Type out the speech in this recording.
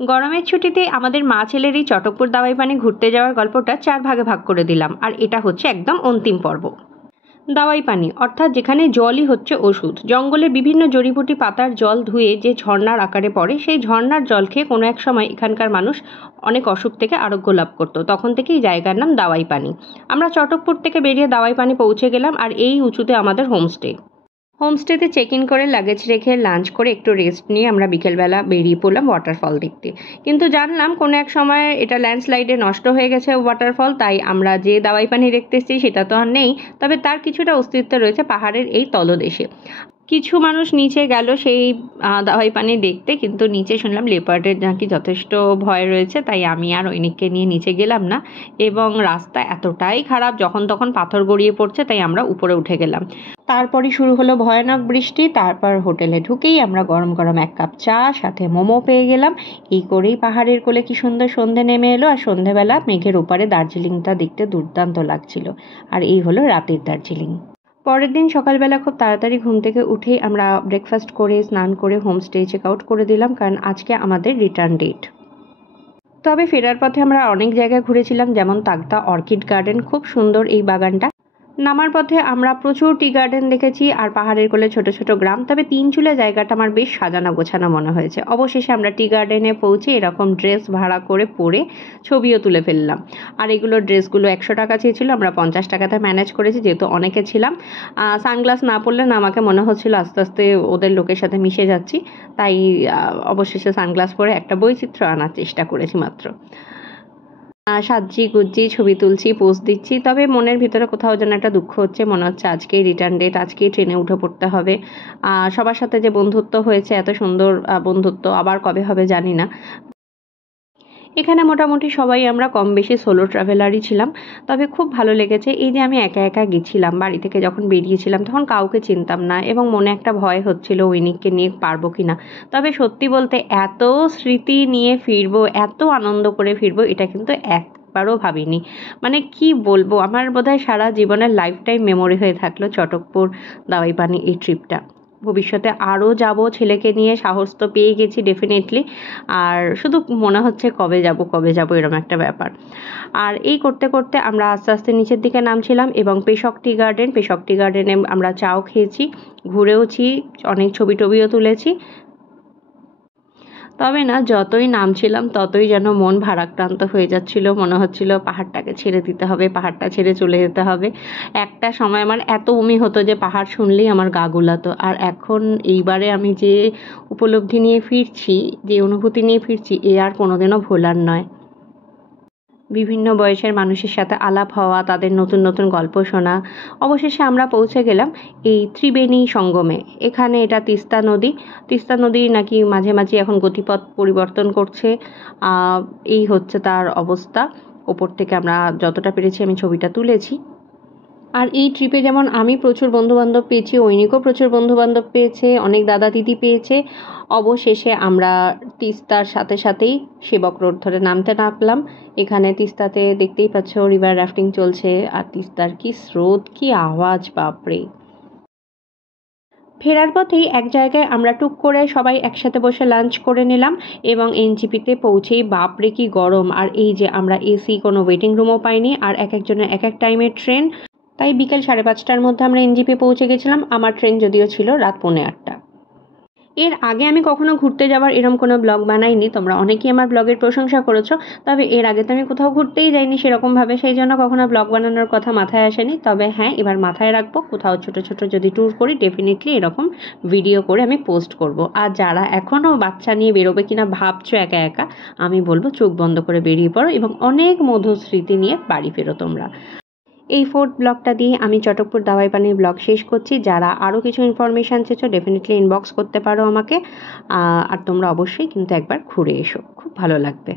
গরমের ছুটিতে আমাদের মা ছেলের এই চটকপুর দাওয়াই পানি ঘুরতে যাওয়ার গল্পটা 4 ভাগে ভাগ করে দিলাম, আর এটা হচ্ছে একদম অন্তিম পর্ব। দাওয়াই পানি অর্থাৎ যেখানে জলই হচ্ছে ওষুধ। জঙ্গলের বিভিন্ন জড়িবুটি পাতার জল ধুয়ে যে ঝর্ণার আকারে পড়ে, সেই ঝর্ণার জল খেয়ে কোনো এক সময় এখানকার মানুষ অনেক অসুখ থেকে আরোগ্য লাভ করত। তখন থেকেই জায়গার নাম দাওয়াই পানি। আমরা চটকপুর থেকে বেরিয়ে দাওয়াই পানি পৌঁছে গেলাম, আর এই উঁচুতে আমাদের হোমস্টে। হোমস্টেতে চেক ইন করে লাগেজ রেখে লাঞ্চ করে একটু রেস্ট নিয়ে আমরা বিকেলবেলা বেরিয়ে পড়লাম ওয়াটারফল দেখতে। কিন্তু জানলাম কোনো এক সময় এটা ল্যান্ডস্লাইডে নষ্ট হয়ে গেছে ওয়াটারফল, তাই আমরা যে দাওয়াই পানি দেখতে এসেছি সেটা তো আর নেই। তবে তার কিছুটা অস্তিত্ব রয়েছে পাহাড়ের এই তলদেশে। কিছু মানুষ নিচে গেল সেই দাওয়াই পানি দেখতে, কিন্তু নিচে শুনলাম লেপার্ডের নাকি যথেষ্ট ভয় রয়েছে, তাই আমি আর ঐনিককে নিয়ে নিচে গেলাম না। এবং রাস্তা এতটাই খারাপ, যখন তখন পাথর গড়িয়ে পড়ছে, তাই আমরা উপরে উঠে গেলাম। তারপরই শুরু হলো ভয়ানক বৃষ্টি। তারপর হোটেলে ঢুকেই আমরা গরম গরম 1 কাপ চা সাথে মোমো পেয়ে গেলাম। এই করেই পাহাড়ের কোলে কি সুন্দর সন্ধে নেমে এলো, আর সন্ধেবেলা মেঘের ওপারে দার্জিলিংটা দেখতে দুর্দান্ত লাগছিল। আর এই হলো রাতের দার্জিলিং। পরের দিন সকালবেলা খুব তাড়াতাড়ি ঘুম থেকে উঠেই আমরা ব্রেকফাস্ট করে স্নান করে হোমস্টে চেক আউট করে দিলাম, কারণ আজকে আমাদের রিটার্ন ডেট। তবে ফেরার পথে আমরা অনেক জায়গায় ঘুরেছিলাম, যেমন তাগদা অর্কিড গার্ডেন, খুব সুন্দর এই বাগানটা। নামার পথে আমরা প্রচুর টি গার্ডেন দেখেছি আর পাহাড়ের কোলে ছোট ছোট গ্রাম। তবে 3 চুলে জায়গাটা আমার বেশ সাজানো গোছানো মনে হয়েছে। অবশেষে আমরা টি গার্ডেনে পৌঁছে এরকম ড্রেস ভাড়া করে পরে ছবিও তুলে ফেললাম। আর এগুলো ড্রেসগুলো 100 টাকা চেয়েছিল, আমরা 50 টাকাতে ম্যানেজ করেছি, যেহেতু অনেকে ছিলাম। সানগ্লাস না পরলে না আমাকে মনে হচ্ছিল আস্তে আস্তে ওদের লোকের সাথে মিশে যাচ্ছি, তাই অবশেষে সানগ্লাস পরে একটা বৈচিত্র্য আনার চেষ্টা করেছি মাত্র। সাজছি গুজছি, ছবি তুলছি, পোস্ট দিচ্ছি। তবে মনের ভিতরে কোথাও যেন একটা দুঃখ হচ্ছে, মনে হচ্ছে আজকেই রিটার্ন ডেট, আজকেই ট্রেনে উঠে পড়তে হবে। সবার সাথে যে বন্ধুত্ব হয়েছে, এত সুন্দর বন্ধুত্ব আবার কবে হবে জানি না। এখানে মোটামুটি সবাই আমরা কম বেশি সোলো ট্রাভেলারই ছিলাম। তবে খুব ভালো লেগেছে এই যে আমি একা একা গেছিলাম। বাড়ি থেকে যখন বেরিয়েছিলাম তখন কাউকে চিনতাম না, এবং মনে একটা ভয় হচ্ছিল ঐনিককে নিয়ে পারবো কিনা। তবে সত্যি বলতে এত স্মৃতি নিয়ে ফিরবো, এত আনন্দ করে ফিরবো, এটা কিন্তু একবারও ভাবিনি। মানে কি বলবো, আমার বোধহয় সারা জীবনের লাইফ টাইম মেমোরি হয়ে থাকলো চটকপুর দাওয়াই পানি এই ট্রিপটা। ভবিষ্যতে আরও যাব, ছেলেকে নিয়ে সাহস তো পেয়ে গেছি ডেফিনেটলি। আর শুধু মনে হচ্ছে কবে যাব এরকম একটা ব্যাপার। আর এই করতে করতে আমরা আস্তে আস্তে নিচের দিকে নামছিলাম, এবং পেশক টি গার্ডেনে আমরা চাও খেয়েছি, ঘুরেওছি, অনেক ছবি টবিও তুলেছি। তবে না, যতই নামছিলাম ততই যেন মন ভারাক্রান্ত হয়ে যাচ্ছিল। মনে হচ্ছিল পাহাড়টাকে ছেড়ে দিতে হবে, পাহাড়টা ছেড়ে চলে যেতে হবে। একটা সময় আমার এত বমি হতো যে পাহাড় শুনলেই আমার গা গুলাতো। আর এখন এইবারে আমি যে উপলব্ধি নিয়ে ফিরছি, যে অনুভূতি নিয়ে ফিরছি, এ আর কোনোদিনও ভোলার নয়। বিভিন্ন বয়সের মানুষের সাথে আলাপ হওয়া, তাদের নতুন নতুন গল্প শোনা। অবশেষে আমরা পৌঁছে গেলাম এই ত্রিবেণী সঙ্গমে। এখানে এটা তিস্তা নদী নাকি মাঝে মাঝে এখন গতিপথ পরিবর্তন করছে। এই হচ্ছে তার অবস্থা। ওপর থেকে আমরা যতটা পেরেছি আমি ছবিটা তুলেছি। আর এই ট্রিপে যেমন আমি প্রচুর বন্ধুবান্ধব পেয়েছি, ঐনিকও প্রচুর বন্ধুবান্ধব পেয়েছে, অনেক দাদা দিদি পেয়েছে। অবশেষে আমরা তিস্তার সাথে সাথেই সেবক রোড ধরে নামতে নামলাম। এখানে তিস্তাতে দেখতেই পাচ্ছ রিভার রাফটিং চলছে, আর তিস্তার কি স্রোত, কি আওয়াজ, বাপরে। ফেরার পথেই এক জায়গায় আমরা টুক করে সবাই একসাথে বসে লাঞ্চ করে নিলাম, এবং এনজিপিতে পৌঁছেই বাপরে কি গরম। আর এই যে আমরা এসি কোনো ওয়েটিং রুমও পাইনি, আর এক একজনের এক এক টাইমের ট্রেন, তাই বিকেল 5:30টার মধ্যে আমরা এনজিপি পৌঁছে গেছিলাম। আমার ট্রেন যদিও ছিল রাত 7:45। এর আগে আমি কখনো ঘুরতে যাওয়ার এরম কোনো ব্লগ বানাইনি, তোমরা অনেকেই আমার ব্লগের প্রশংসা করেছো। তবে এর আগে তো আমি কোথাও ঘুরতেই যাইনি সেরকমভাবে, সেই জন্য কখনো ব্লগ বানানোর কথা মাথায় আসেনি। তবে হ্যাঁ, এবার মাথায় রাখবো, কোথাও ছোট ছোট যদি ট্যুর করি ডেফিনেটলি এরকম ভিডিও করে আমি পোস্ট করব। আর যারা এখনও বাচ্চা নিয়ে বেরোবে কিনা ভাবছো একা একা, আমি বলবো চোখ বন্ধ করে বেরিয়ে পড়ো, এবং অনেক মধুর স্মৃতি নিয়ে বাড়ি ফেরো তোমরা। এই 4th ব্লগটা দিয়ে আমি চটকপুর দাওয়াই পানির ব্লগ শেষ করছি। যারা আরও কিছু ইনফরমেশান চেয়েছো ডেফিনেটলি ইনবক্স করতে পারো আমাকে। আর তোমরা অবশ্যই কিন্তু একবার ঘুরে এসো, খুব ভালো লাগবে।